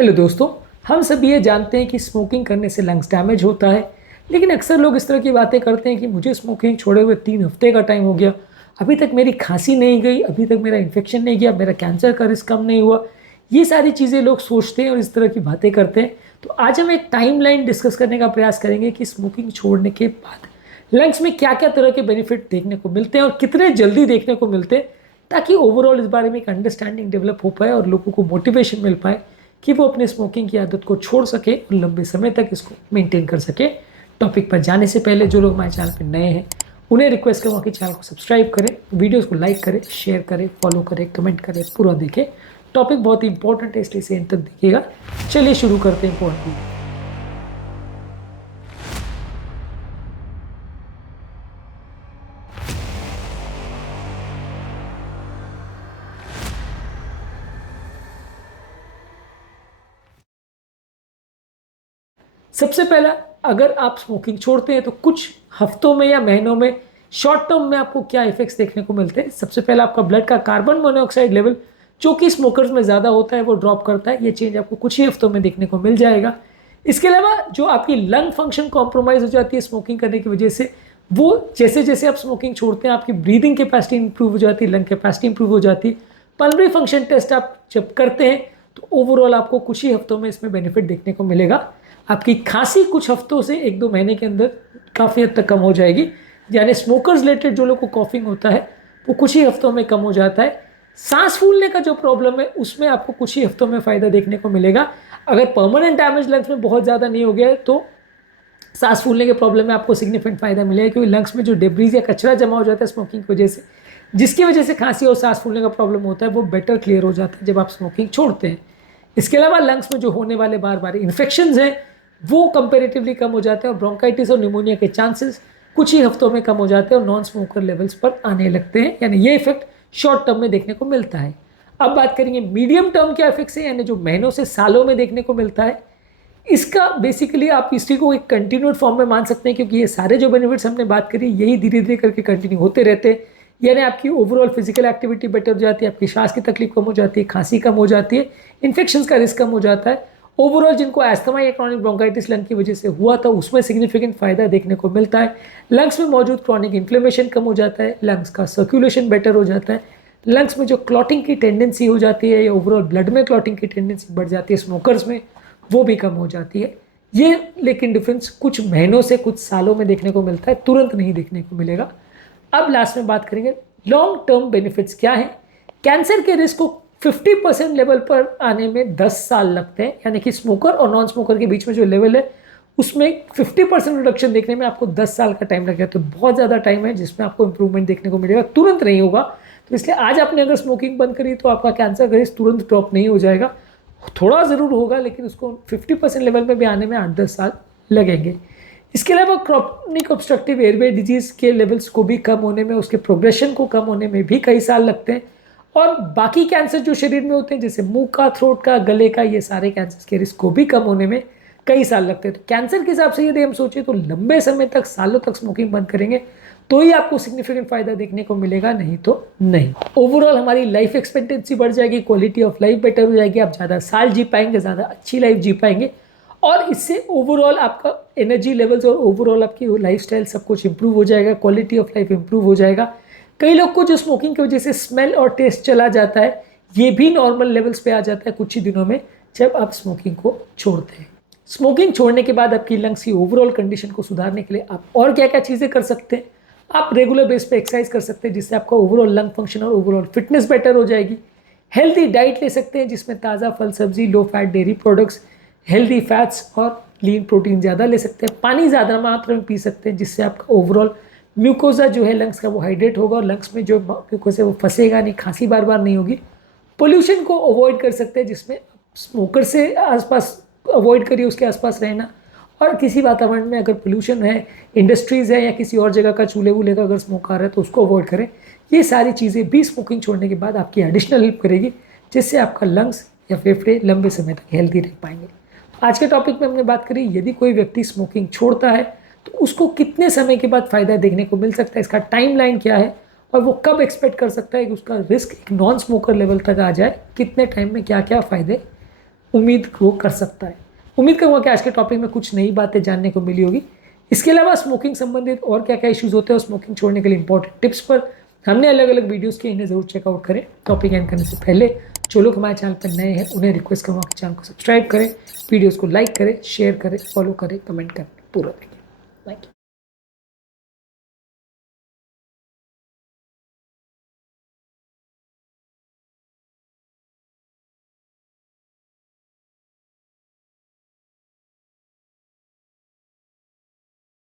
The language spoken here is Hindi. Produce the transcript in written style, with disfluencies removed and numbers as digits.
हेलो दोस्तों। हम सभी ये जानते हैं कि स्मोकिंग करने से लंग्स डैमेज होता है, लेकिन अक्सर लोग इस तरह की बातें करते हैं कि मुझे स्मोकिंग छोड़े हुए 3 हफ्ते का टाइम हो गया, अभी तक मेरी खांसी नहीं गई, अभी तक मेरा इन्फेक्शन नहीं गया, मेरा कैंसर का रिस्क कम नहीं हुआ। ये सारी चीज़ें लोग सोचते हैं और इस तरह की बातें करते हैं। तो आज हम एक टाइमलाइन डिस्कस करने का प्रयास करेंगे कि स्मोकिंग छोड़ने के बाद लंग्स में क्या क्या तरह के बेनिफिट देखने को मिलते हैं और कितने जल्दी देखने को मिलते हैं, ताकि ओवरऑल इस बारे में एक अंडरस्टैंडिंग डेवलप हो पाए और लोगों को मोटिवेशन मिल पाए कि वो अपने स्मोकिंग की आदत को छोड़ सके और लंबे समय तक इसको मेंटेन कर सके। टॉपिक पर जाने से पहले जो लोग हमारे चैनल पर नए हैं उन्हें रिक्वेस्ट करूँगा कि चैनल को सब्सक्राइब करें, वीडियोस को लाइक करें, शेयर करें, फॉलो करें, कमेंट करें, पूरा देखें। टॉपिक बहुत ही इंपॉर्टेंट है, इसलिए एंड तक देखिएगा। चलिए शुरू करते हैं पॉइंट। सबसे पहला, अगर आप स्मोकिंग छोड़ते हैं तो कुछ हफ्तों में या महीनों में शॉर्ट टर्म में आपको क्या इफेक्ट्स देखने को मिलते हैं। सबसे पहला, आपका ब्लड का कार्बन मोनोऑक्साइड लेवल जो कि स्मोकर्स में ज़्यादा होता है वो ड्रॉप करता है। ये चेंज आपको कुछ ही हफ्तों में देखने को मिल जाएगा। इसके अलावा जो आपकी लंग फंक्शन कॉम्प्रोमाइज़ हो जाती है स्मोकिंग करने की वजह से, वो जैसे जैसे आप स्मोकिंग छोड़ते हैं आपकी ब्रीदिंग कैपेसिटी इंप्रूव हो जाती है, लंग कैपेसिटी इंप्रूव हो जाती है। पल्मोनरी फंक्शन टेस्ट आप जब करते हैं तो ओवरऑल आपको कुछ ही हफ्तों में इसमें बेनिफिट देखने को मिलेगा। आपकी खांसी कुछ हफ्तों से 1-2 महीने के अंदर काफ़ी हद तक कम हो जाएगी। यानी स्मोकर्स रिलेटेड जो लोग को कॉफिंग होता है वो कुछ ही हफ्तों में कम हो जाता है। सांस फूलने का जो प्रॉब्लम है उसमें आपको कुछ ही हफ्तों में फ़ायदा देखने को मिलेगा। अगर परमानेंट डैमेज लंग्स में बहुत ज़्यादा नहीं हो गया है तो सांस फूलने के प्रॉब्लम में आपको सिग्निफिकेंट फायदा मिलेगा, क्योंकि लंग्स में जो डेब्रीज या कचरा जमा हो जाता है स्मोकिंग की वजह से, जिसकी वजह से खांसी और सांस फूलने का प्रॉब्लम होता है, वो बेटर क्लियर हो जाता है जब आप स्मोकिंग छोड़ते हैं। इसके अलावा लंग्स में जो होने वाले बार बार इन्फेक्शंस हैं वो कंपेरेटिवली कम हो जाते हैं और ब्रोंकाइटिस और निमोनिया के चांसेस कुछ ही हफ्तों में कम हो जाते हैं और नॉन स्मोकर लेवल्स पर आने लगते हैं। यानी ये इफेक्ट शॉर्ट टर्म में देखने को मिलता है। अब बात करेंगे मीडियम टर्म के इफेक्ट से, यानी जो महीनों से सालों में देखने को मिलता है। इसका बेसिकली आप इसी को एक कंटिन्यूड फॉर्म में मान सकते हैं, क्योंकि ये सारे जो बेनिफिट्स हमने बात करी यही धीरे धीरे करके कंटिन्यू होते रहते हैं। यानी आपकी ओवरऑल फिजिकल एक्टिविटी बेटर हो जाती है, आपकी सांस की तकलीफ कम हो जाती है, खांसी कम हो जाती है, इन्फेक्शन का रिस्क कम हो जाता है। ओवरऑल जिनको एस्थमा या क्रॉनिक ब्रोंकाइटिस लंग की वजह से हुआ था उसमें सिग्निफिकेंट फायदा देखने को मिलता है। लंग्स में मौजूद क्रॉनिक इन्फ्लेमेशन कम हो जाता है, लंग्स का सर्कुलेशन बेटर हो जाता है, लंग्स में जो क्लॉटिंग की टेंडेंसी हो जाती है या ओवरऑल ब्लड में क्लॉटिंग की टेंडेंसी बढ़ जाती है स्मोकर्स में, वो भी कम हो जाती है। ये लेकिन डिफरेंस कुछ महीनों से कुछ सालों में देखने को मिलता है, तुरंत नहीं देखने को मिलेगा। अब लास्ट में बात करेंगे लॉन्ग टर्म बेनिफिट्स क्या है। कैंसर के रिस्क को 50% लेवल पर आने में 10 साल लगते हैं, यानी कि स्मोकर और नॉन स्मोकर के बीच में जो लेवल है उसमें 50% रिडक्शन देखने में आपको 10 साल का टाइम लगेगा। तो बहुत ज़्यादा टाइम है जिसमें आपको इंप्रूवमेंट देखने को मिलेगा, तुरंत नहीं होगा। तो इसलिए आज आपने अगर स्मोकिंग बंद करी तो आपका कैंसर का रिस्क तुरंत ड्रॉप नहीं हो जाएगा, थोड़ा ज़रूर होगा, लेकिन उसको 50% लेवल में भी आने में 8-10 साल लगेंगे। इसके अलावा क्रॉनिक ऑब्स्ट्रक्टिव एयरवे डिजीज़ के लेवल्स को भी कम होने में, उसके प्रोग्रेशन को कम होने में भी कई साल लगते हैं। और बाकी कैंसर जो शरीर में होते हैं जैसे मुंह का, थ्रोट का, गले का, ये सारे कैंसर के रिस्क को भी कम होने में कई साल लगते हैं। तो कैंसर के हिसाब से यदि हम सोचें तो लंबे समय तक, सालों तक स्मोकिंग बंद करेंगे तो ही आपको सिग्निफिकेंट फायदा देखने को मिलेगा, नहीं तो नहीं। ओवरऑल हमारी लाइफ एक्सपेक्टेंसी बढ़ जाएगी, क्वालिटी ऑफ लाइफ बेटर हो जाएगी, आप ज़्यादा साल जी पाएंगे, ज़्यादा अच्छी लाइफ जी पाएंगे, और इससे ओवरऑल आपका एनर्जी लेवल्स और ओवरऑल आपकी लाइफस्टाइल सब कुछ इंप्रूव हो जाएगा, क्वालिटी ऑफ लाइफ इंप्रूव हो जाएगा। कई लोग को जो स्मोकिंग की वजह से स्मेल और टेस्ट चला जाता है, ये भी नॉर्मल लेवल्स पे आ जाता है कुछ ही दिनों में जब आप स्मोकिंग को छोड़ते हैं। स्मोकिंग छोड़ने के बाद आपकी लंग्स की ओवरऑल कंडीशन को सुधारने के लिए आप और क्या क्या चीज़ें कर सकते हैं। आप रेगुलर बेस पे एक्सरसाइज कर सकते हैं जिससे आपका ओवरऑल लंग फंक्शन और ओवरऑल फिटनेस बेटर हो जाएगी। हेल्दी डाइट ले सकते हैं जिसमें ताज़ा फल सब्जी, low fat dairy products, healthy fats और लीन प्रोटीन ज़्यादा ले सकते हैं। पानी ज़्यादा मात्रा में पी सकते हैं जिससे आपका ओवरऑल म्यूकोजा जो है लंग्स का वो हाइड्रेट होगा और लंग्स में जो म्यूकोजा वो फंसेगा नहीं, खांसी बार बार नहीं होगी। पोल्यूशन को अवॉइड कर सकते हैं जिसमें स्मोकर से आसपास अवॉइड करिए, उसके आसपास रहना। और किसी वातावरण में अगर पोल्यूशन है, इंडस्ट्रीज़ है या किसी और जगह का चूल्हे वूल्हे का अगर स्मोक आ रहा है तो उसको अवॉइड करें। ये सारी चीज़ें भी स्मोकिंग छोड़ने के बाद आपकी एडिशनल हेल्प करेगी, जिससे आपका लंग्स या फेफड़े लंबे समय तक हेल्दी रह पाएंगे। आज के टॉपिक में हमने बात करी यदि कोई व्यक्ति स्मोकिंग छोड़ता है तो उसको कितने समय के बाद फ़ायदा देखने को मिल सकता है, इसका टाइमलाइन क्या है और वो कब एक्सपेक्ट कर सकता है कि उसका रिस्क एक नॉन स्मोकर लेवल तक आ जाए, कितने टाइम में क्या क्या फ़ायदे उम्मीद वो कर सकता है। उम्मीद करूँगा कि आज के टॉपिक में कुछ नई बातें जानने को मिली होगी। इसके अलावा स्मोकिंग संबंधित और क्या क्या इश्यूज होते हैं और स्मोकिंग छोड़ने के लिए इंपॉर्टेंट टिप्स पर हमने अलग अलग वीडियोस किए, इन्हें जरूर चेकआउट करें। टॉपिक एंड करने से पहले जो लोग हमारे चैनल पर नए हैं उन्हें रिक्वेस्ट करूँगा कि चैनल को सब्सक्राइब करें, वीडियोज़ को लाइक करें, शेयर करें, फॉलो करें, कमेंट करें, पूरा देखिए। Thank you.